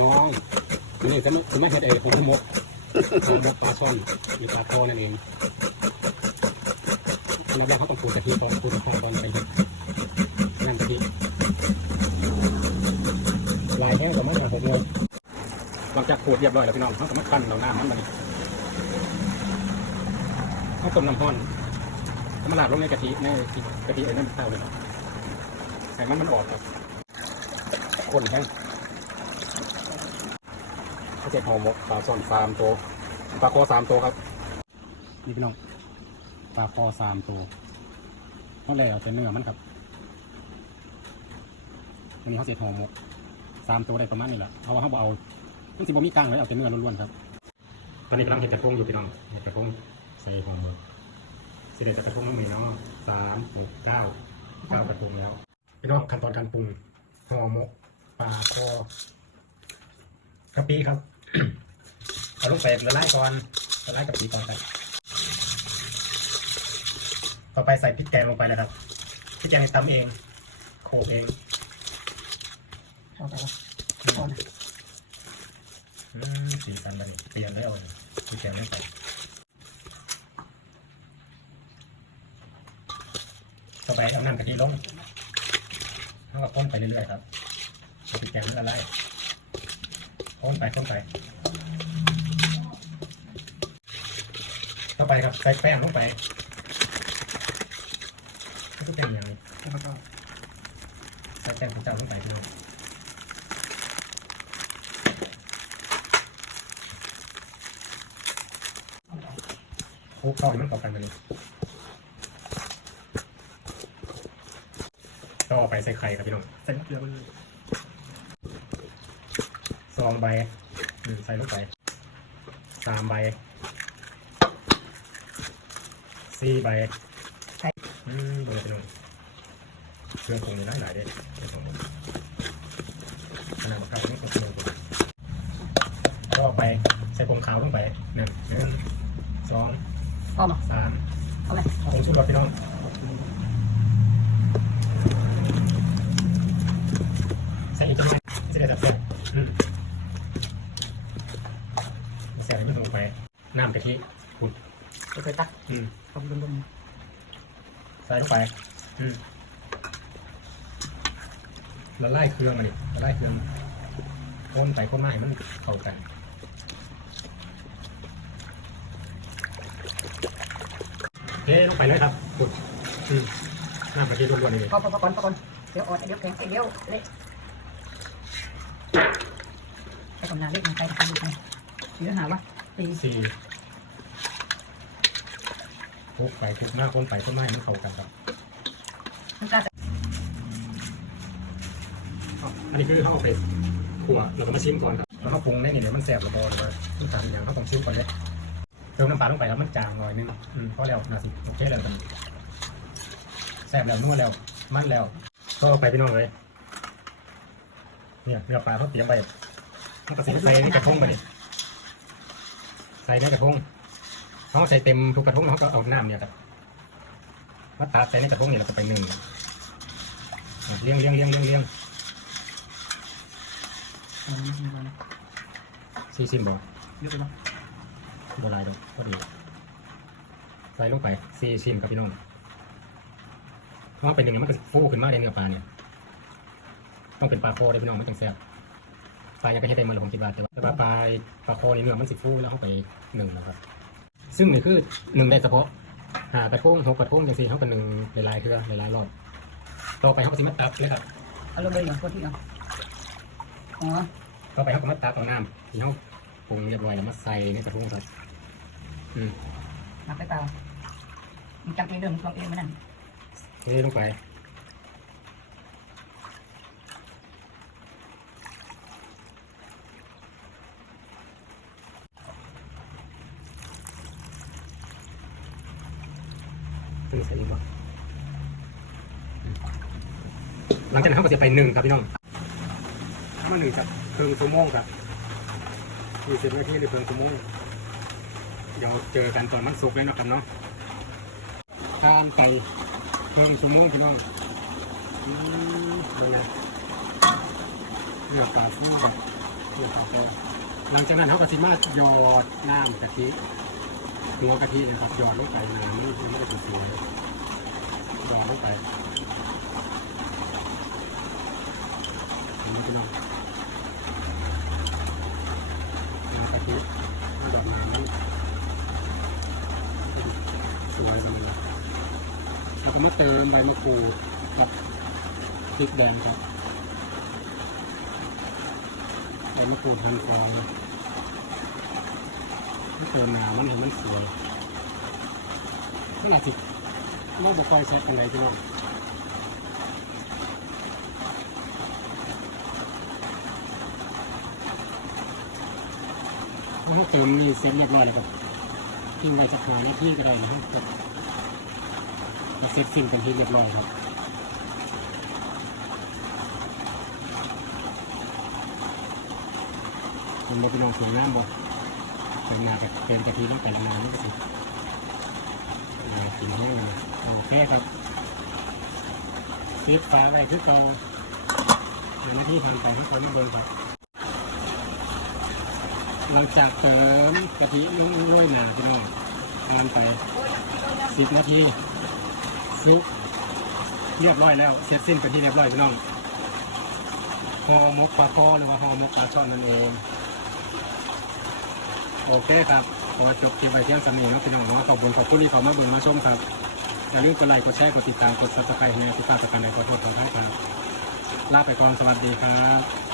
น้องนี่จะไม่จะไม่เห็ดเองผมมกปลามกปลาช่อนหรือปลาคอนั่นเองเราแรกเขาต้องขูดกะทิก่อนขูดกะทิก่อนไปเห็ดนั่นกะทิลายแห้งสมัยก่อนผมเลยหลังจากขูดเรียบร้อยแล้วพี่น้องเขาสามารถปั้นเราหน้ามันมาเขาต้มน้ำร้อนแล้วมาลาดลงในกะทิในกะทิไอ้นั่นข้าวเลยครับไขมันมันออกครับคนแห้ง เขาจะห่อหมกปลาซ่อนสามตัวปลาคอสามตัวครับ นี่พี่น้องปลาคอสามตัวเขาเลยเอาแต่เนื้อมันครับวันนี้เขาเสียห่อหมกสามตัวได้ประมาณนี้แหละเพราะว่าเขาบอเอาทั้งสิบมีกลางเลยเอาแต่เนื้อล้วนๆครับตอนนี้กำลังเห็ดกระทงอยู่พี่น้องเห็ดกระทงใส่ห่อหมกเสด็จกระทงน้ำมีเนาะสามหกเก้าเก้ากระทงแล้วพี่น้องขั้นตอนการปรุงห่อหมกปลาคอกะปิครับ เอาลูกเป็ดละลายก่อนละลายกับปีก่อนไปต่อไปใส่พริกแกงลงไปนะครับพริกแกงตำเอง โขลกเองเอาไปวะเอานะอืมสีสันมันนี่เปลี่ยนได้เอาเลยพริกแกงไม่ใส่ต่อไปเอาน้ำกะทิลงแล้วก็ต้นไปเรื่อยๆครับพริกแกงมันละลาย ต้นไปต้นไปต่อไปครับใส่แป้งลงไปก็จะเป็นอย่างนี้แล้วก็ใส่แป้งข้าวเจ้าลงไปพี่น้องคลุกเข้ามันเข้ากันเลยต่อไปใส่ไข่ครับพี่น้องใส่มะเขือไปเลย องใบหนึ่งใส่ลงไปสามใบสี่ใบอืมเบอร์พี่น้องเครื่องปรุงนี่หลายหลายๆเด้เครื่องปรุงขนาดประกาศไม่ครบเลยก็ไปใส่ผงขาวลงไปหนึ่งหนึ่งสองเอามาสามเอาเลยผงชูรสพี่น้องใส่อีกนิดจะได้แบบแซ่บอืม แซ่บให้มันลงไป น้ำกะทิขุ่นไปเคยตักอืมทำดมใส่ลงไปอืมละลายเครื่องมาดิละลายเครื่องคนไปคนมาให้มันเข้ากันเทลงไปเลยครับขุดอืมน้ำกะทิล้วนๆนี่ๆพอพอพอก่อนพอก่อนเดี๋ยวอดเดี๋ยวแข็งเดี๋ยวเละไปทำงานเล็กมันไปทำดูไป เนื้อหาวะตีสี่คลุกไปคลุกหน้าคนไปคนมาให้มันเข้ากันครับมันกล้าจะอันนี้คือเขาเอาไปขั่วแล้วก็มาชิมก่อนครับแล้วเขาปรุงได้นี่เดี๋ยวมันแสบระบอหรือว่าต้องทำอย่างเขาต้องชิมก่อนเลยเติมน้ำปลาลงไปแล้วมันจางหน่อยนึงอืมพอแล้วนาสิโอเคแล้วกันแสบแล้วนวดแล้วมันแล้ว ก็เอาไปพี่น้องเลยเนี่ยเนื้อปลาเขาเตรียมไปเขาก็ใส่ใส่ในกระทงไปดิ ใส่ในกระทงเขาใส่เต็มทุกกระทงเขาก็เอาน้ำเนี่ยครับมาตักใส่ในกระทงเนี่ยแล้วก็ไปหนึ่งเลี้ยงเลี้ยงเลี้ยงเลี้ยงเลี้ยงซีซิมบอกเยอะไปเนาะโบราณดอกพอดีใส่ลงไปซีซิมครับพี่น้องเพราะว่าเป็นอย่งมันก็ฟูขึ้นมาในเนื้อปลาเนี่ย ต้องเป็นปลาโคได้พี่น้องไม่ต้องแซ่บ ปลายังก็ให้ได้มาเลยผมคิดว่าแต่ว่าแต่ว่าปลาปลาโคในเนื้อมันสิฟูแล้วเข้าไปหนึ่งนะครับ ซึ่งนี่คือหนึ่งได้เฉพาะหากระทงหกกระทงอย่างสี่เขากันหนึ่งหลายๆเทื่อหลายๆรอบต่อไปเขาก็สิมาตับเลยครับเอาลงไปเหรอคนที่เอาอ๋อต่อไปเขาก็มาตักเอาน้ำที่เขาปรุงเรียบร้อยแล้วมาใส่ในกระทงครับอืมหนักไปเปล่ามันจำเองเดิมมันลองเองมานั่นเทลงไปีใส่อีกบ่หลังจากนั้นเขาก็จะไปหนึ่งครับพี่น้องถ้ามาหนึ่งครับเพิ่งชั่วโมงครับมีสิบนาทีหรือเพิ่งชั่วโมงเดี๋ยวเจอกันตอนมันสุกเลยนะครับเนาะทานไก่เพิ่งชั่วโมงพี่น้องอืมเป็นไงเลือกปลาฟูแบบเกี่ยวกับหลังจากนั้นเขาก็สิมาหยอดน้ำกะทิ ตัวกะทินะครับหยอดลงไปน้ำมันไม่ได้เป็นสีหยอดลงไปเห็นไหมพี่น้องน้ำกะทิหยอดน้ำมันสวยกันเลยแล้วก็มาเติมใบมะกรูดกับพริกแดงครับใส่มะกรูดหั่นฟาง เติมหนามันเห็นมันสวยขนาดสิเราบอกไฟแซ่บอะไรพี่น้องเพราถ้าเติมนี่เสร็จเรียบร้อยแล้วครับทิ้งไว้สักหานาทีก็ได้นะครับก็ก็เสร็จสิ้นกันที่เรียบร้อยครับมันบ่เป็นลงสวยงามบ่ เป็นมากเป็นกะทิน้ำไปละนานนี่ก็สิอ่ากินให้เลยโอเคครับปิดฝาไว้คือเก่าเดี๋ยวหน้าที่ทำไปให้คนมาเบิ่งครับหลังจากเติมกะทิลงด้วยหนาพี่น้องทานไปสิบนาทีซุปเรียบร้อยแล้วเสร็จสิ้นเป็นที่เรียบร้อยพี่น้องห่อหมกปลาคอหรือว่าห่อหมกปลาช่อนนั่นเอง โอเคครับขอจบคลิปไว้เที่ยงสำเนียงนะพี่น้องเนาะขอบคุณขอบคุณที่เขามาเบิ่งมาชมครับอย่าลืมกดไลค์กดแชร์กดติดตามกดซับสไครต์ในทุกภาสการในขอโทษขอโทษครับลาไปก่อนสวัสดีครับ